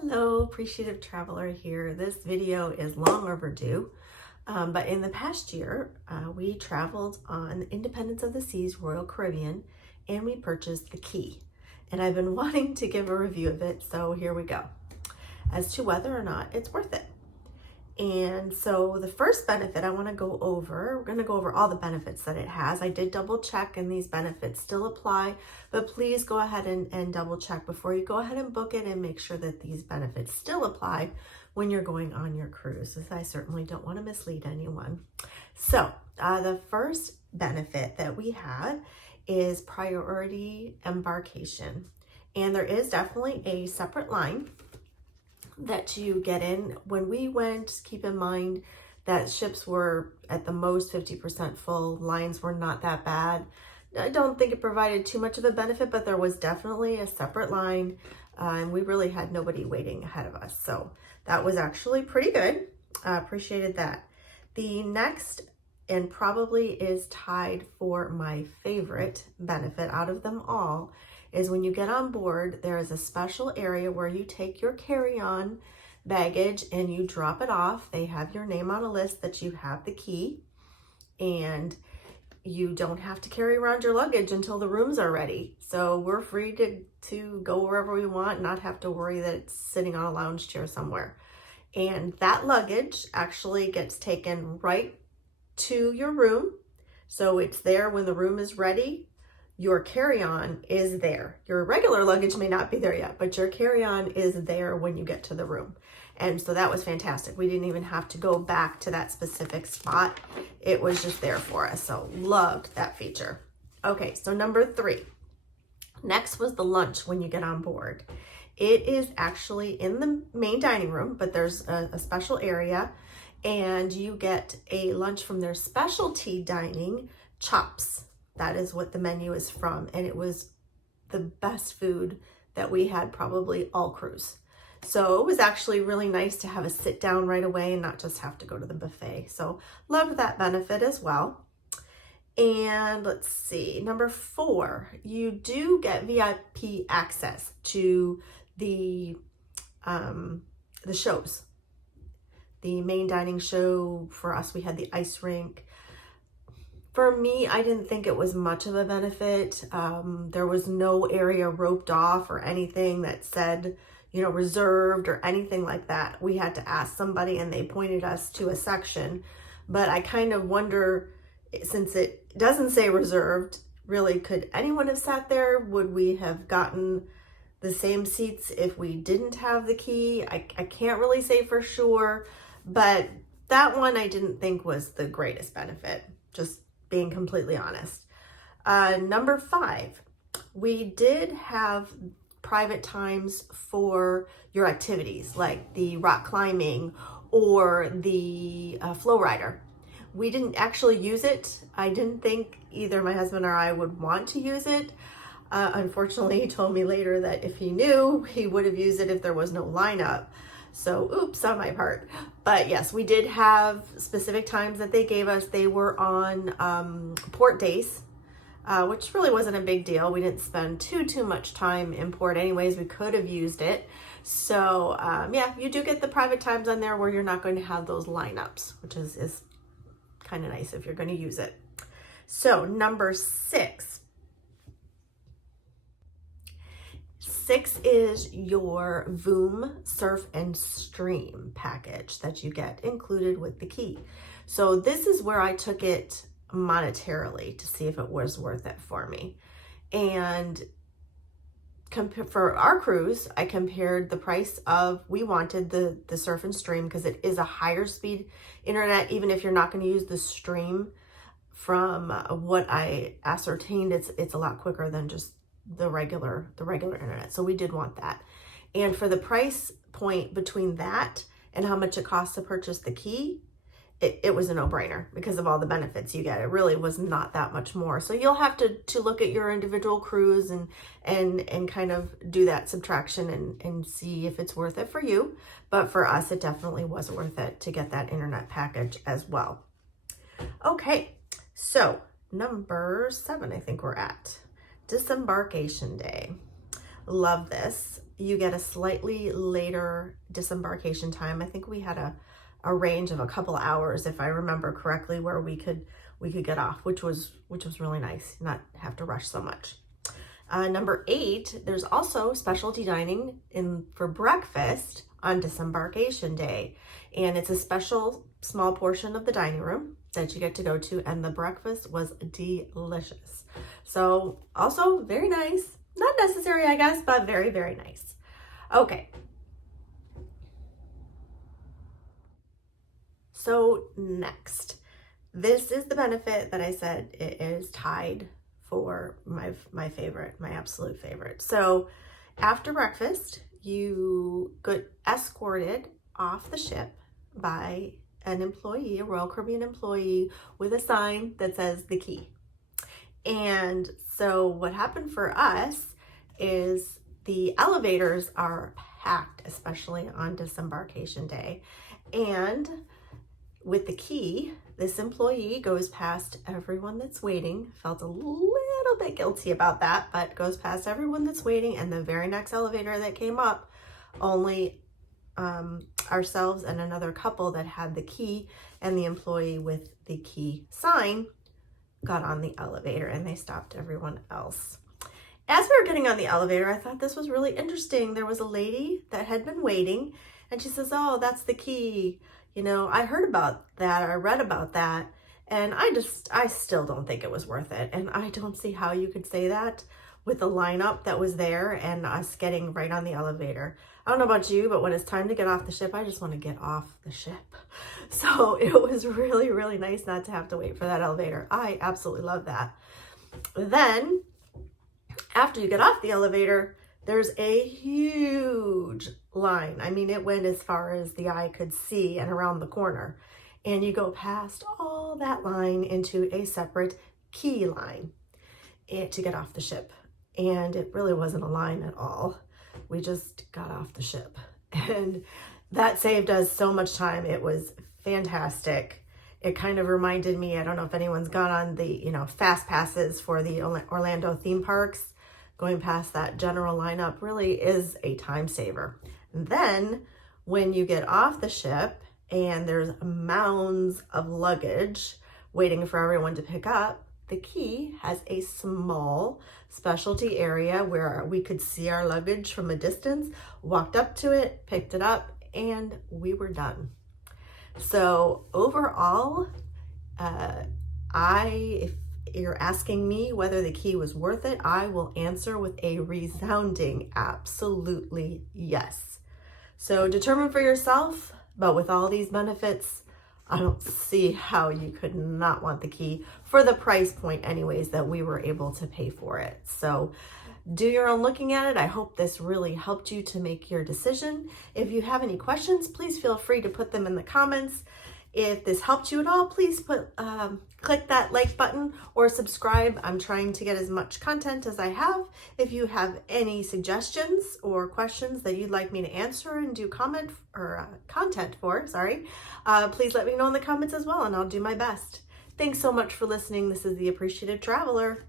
Hello, Appreciative Traveler here. This video is long overdue, but in the past year, we traveled on Independence of the Seas Royal Caribbean and we purchased the Key. And I've been wanting to give a review of it, so here we go. As to whether or not it's worth it. And so the first benefit I want to go over, we're going to go over all the benefits that it has. I did double check and these benefits still apply, but please go ahead and double check before you go ahead and book it and make sure that these benefits still apply when you're going on your cruise, as I certainly don't want to mislead anyone. So the first benefit that we had is priority embarkation. And there is definitely a separate line that you get in. When we went, keep in mind that ships were at the most 50% full. Lines were not that bad. I don't think it provided too much of a benefit, but there was definitely a separate line and we really had nobody waiting ahead of us. So that was actually pretty good. Appreciated that. The next, and probably is tied for my favorite benefit out of them all, is when you get on board, there is a special area where you take your carry-on baggage and you drop it off. They have your name on a list that you have the key, and you don't have to carry around your luggage until the rooms are ready. So we're free to go wherever we want, not have to worry that it's sitting on a lounge chair somewhere. And that luggage actually gets taken right to your room. So it's there when the room is ready. Your carry-on is there. Your regular luggage may not be there yet, but your carry-on is there when you get to the room. And so that was fantastic. We didn't even have to go back to that specific spot. It was just there for us. So loved that feature. Okay, so number 3. Next was the lunch when you get on board. It is actually in the main dining room, but there's a special area, and you get a lunch from their specialty dining, Chops. That is what the menu is from, and it was the best food that we had probably all cruise. So it was actually really nice to have a sit down right away and not just have to go to the buffet. So loved that benefit as well. And let's see, number 4, you do get VIP access to the shows. The main dining show, for us, we had the ice rink. For me, I didn't think it was much of a benefit. There was no area roped off or anything that said, reserved or anything like that. We had to ask somebody and they pointed us to a section. But I kind of wonder, since it doesn't say reserved, really, could anyone have sat there? Would we have gotten the same seats if we didn't have the key? I can't really say for sure, but that one I didn't think was the greatest benefit, just being completely honest. Number 5, we did have private times for your activities like the rock climbing or the flow rider. We didn't actually use it. I didn't think either my husband or I would want to use it. Unfortunately, he told me later that if he knew, he would have used it if there was no lineup. So oops on my part. But yes, we did have specific times that they gave us. They were on port days, which really wasn't a big deal. We didn't spend too much time in port anyways. We could have used it. So yeah, you do get the private times on there where you're not going to have those lineups, which is kind of nice if you're going to use it. So number 6. 6 is your VOOM Surf and Stream package that you get included with the key. So this is where I took it monetarily to see if it was worth it for me. And for our cruise, I compared the price of, we wanted the Surf and Stream because it is a higher speed internet. Even if you're not going to use the stream, from what I ascertained, it's a lot quicker than just the regular internet. So we did want that. And for the price point between that and how much it costs to purchase the key, it was a no-brainer because of all the benefits you get. It really was not that much more. So you'll have to look at your individual cruise and kind of do that subtraction and see if it's worth it for you. But for us, it definitely was worth it to get that internet package as well. Okay, so number 7, I think we're at. Disembarkation day. Love this. you get a slightly later disembarkation time. I think we had a range of a couple hours, if I remember correctly, where we could get off, which was really nice, not have to rush so much. Number 8, there's also specialty dining for breakfast on disembarkation day. And it's a special small portion of the dining room that you get to go to, and the breakfast was delicious. So also very nice. Not necessary, I guess, but very, very nice. Okay. So next, this is the benefit that I said it is tied for my favorite, my absolute favorite. So after breakfast, you get escorted off the ship by an employee, a Royal Caribbean employee, with a sign that says the key. And so what happened for us is the elevators are packed, especially on disembarkation day. And with the key, this employee goes past everyone that's waiting. Felt a little bit guilty about that, but goes past everyone that's waiting. And the very next elevator that came up, only ourselves and another couple that had the key and the employee with the key sign got on the elevator, and they stopped everyone else. As we were getting on the elevator, I thought this was really interesting. There was a lady that had been waiting, and she says, "Oh, that's the key. You know, I heard about that, or I read about that, and I still don't think it was worth it." And I don't see how you could say that with the lineup that was there and us getting right on the elevator. I don't know about you, but when it's time to get off the ship, I just want to get off the ship. So it was really, really nice not to have to wait for that elevator. I absolutely love that. Then, after you get off the elevator, there's a huge line. I mean, it went as far as the eye could see and around the corner. And you go past all that line into a separate key line to get off the ship. And it really wasn't a line at all. We just got off the ship. And that saved us so much time. It was fantastic. It kind of reminded me, I don't know if anyone's gone on the, fast passes for the Orlando theme parks. Going past that general lineup really is a time saver. And then when you get off the ship and there's mounds of luggage waiting for everyone to pick up, the key has a small specialty area where we could see our luggage from a distance, walked up to it, picked it up, and we were done. So overall, if you're asking me whether the key was worth it, I will answer with a resounding absolutely yes. So determine for yourself, but with all these benefits, I don't see how you could not want the key for the price point anyways that we were able to pay for it. So do your own looking at it. I hope this really helped you to make your decision. If you have any questions, please feel free to put them in the comments. If this helped you at all, please click that like button or subscribe. I'm trying to get as much content as I have. If you have any suggestions or questions that you'd like me to answer and do content for, please let me know in the comments as well, and I'll do my best. Thanks so much for listening. This is The Appreciative Traveler.